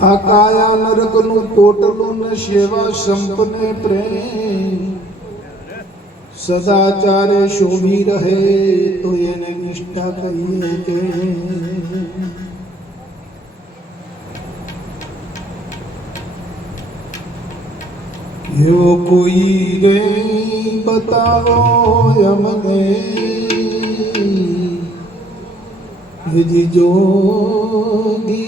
આ કાયા નરકનું કોટલું ને સેવા સંપને પ્રેમ સદાચારે શોભી રહે તો એને નિષ્ઠા કહીએ કે એવો કોઈ રે બતાવો અમને ਵਿਜ ਜੋਗੀ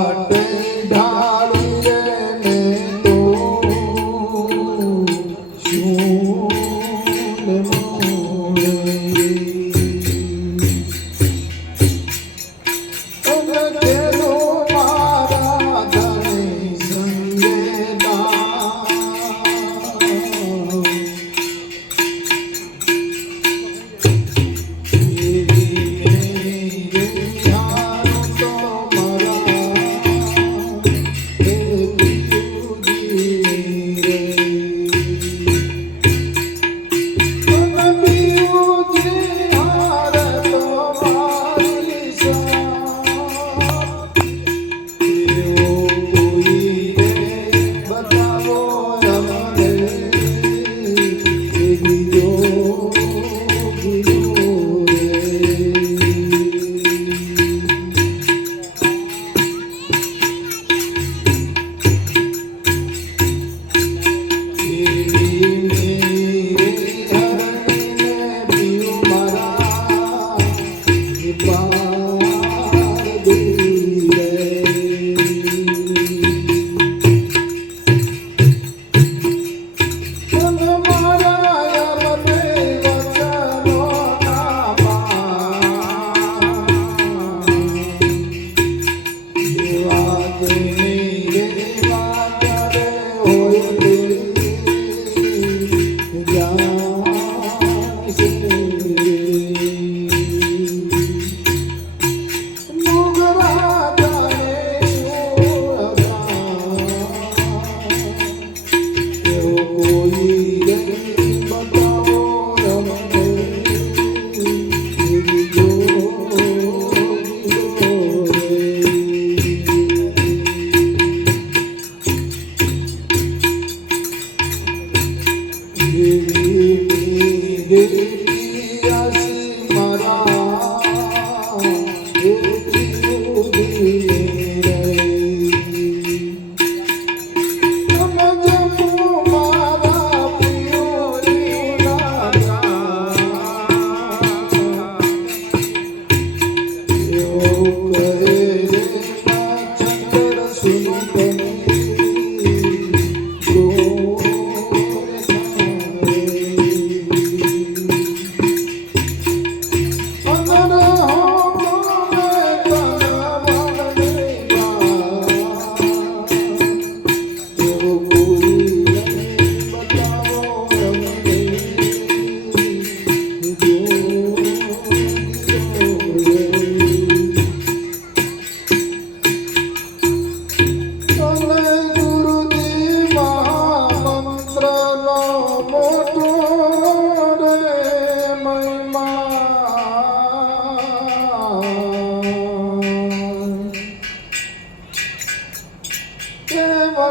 பாட்டு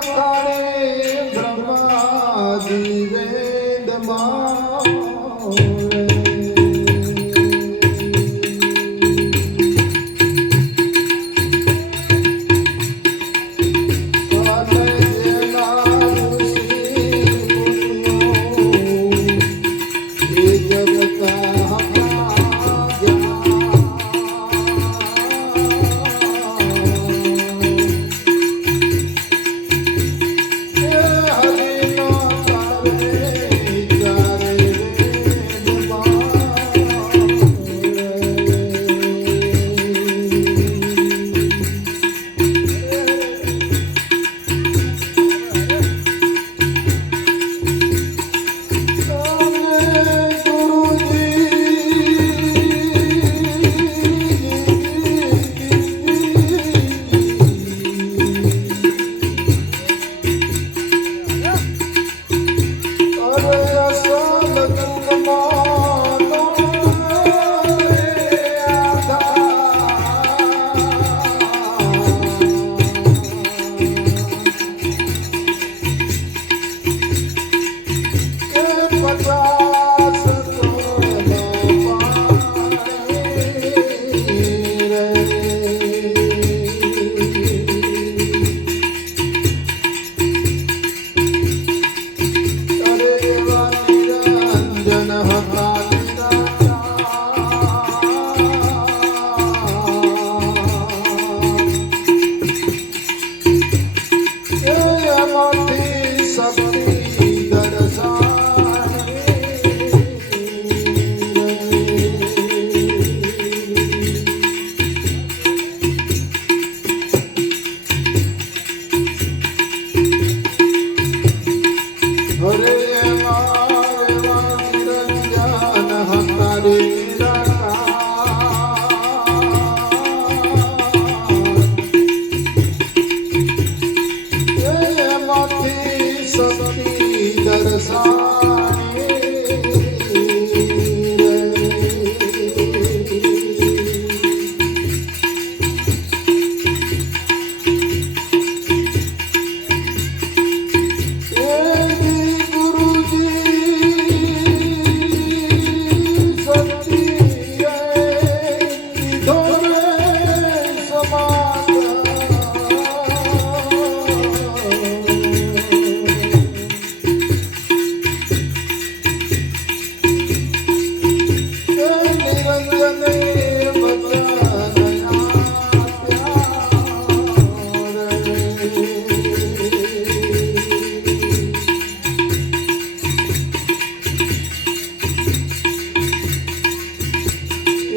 Oh.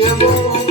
એવો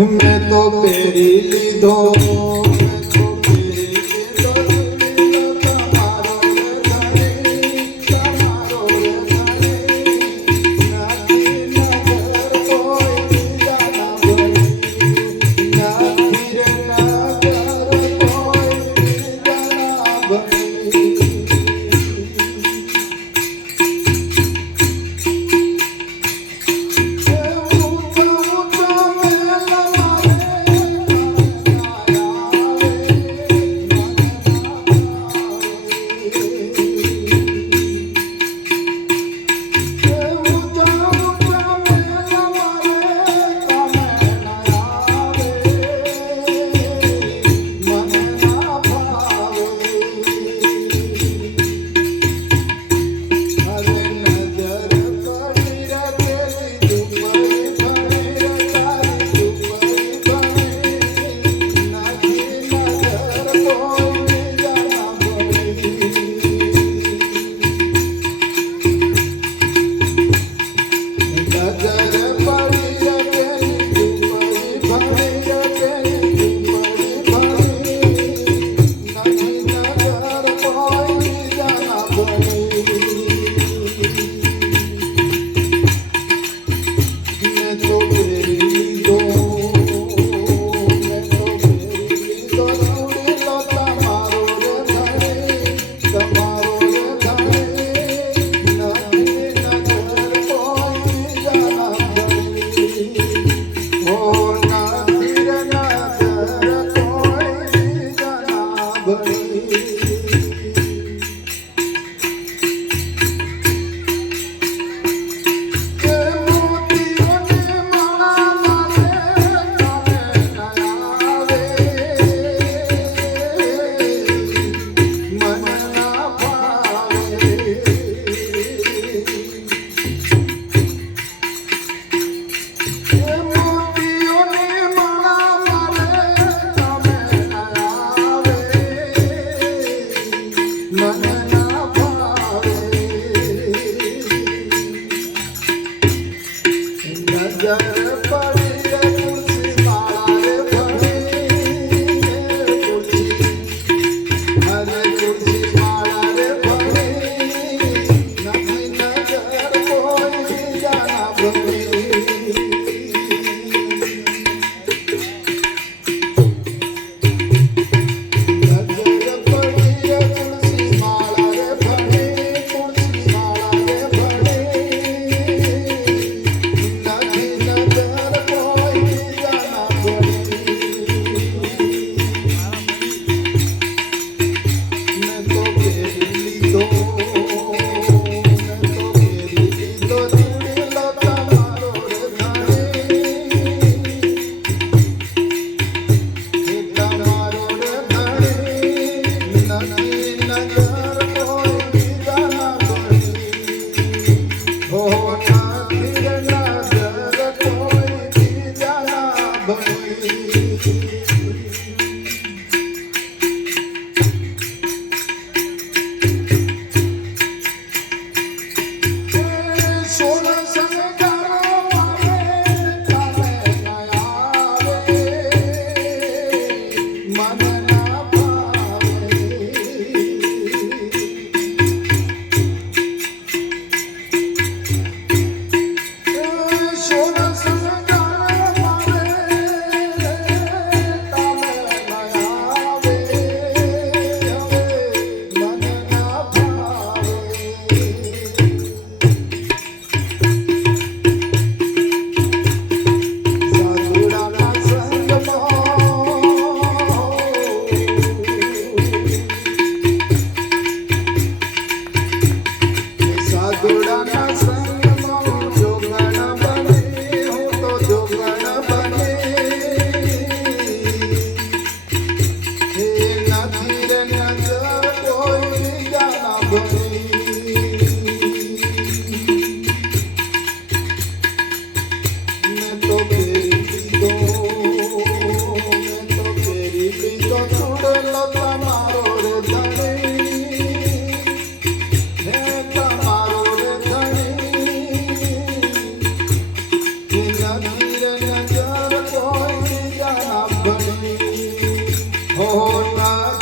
મેં તો પહેરી લીધો banho yeah. બની હોતા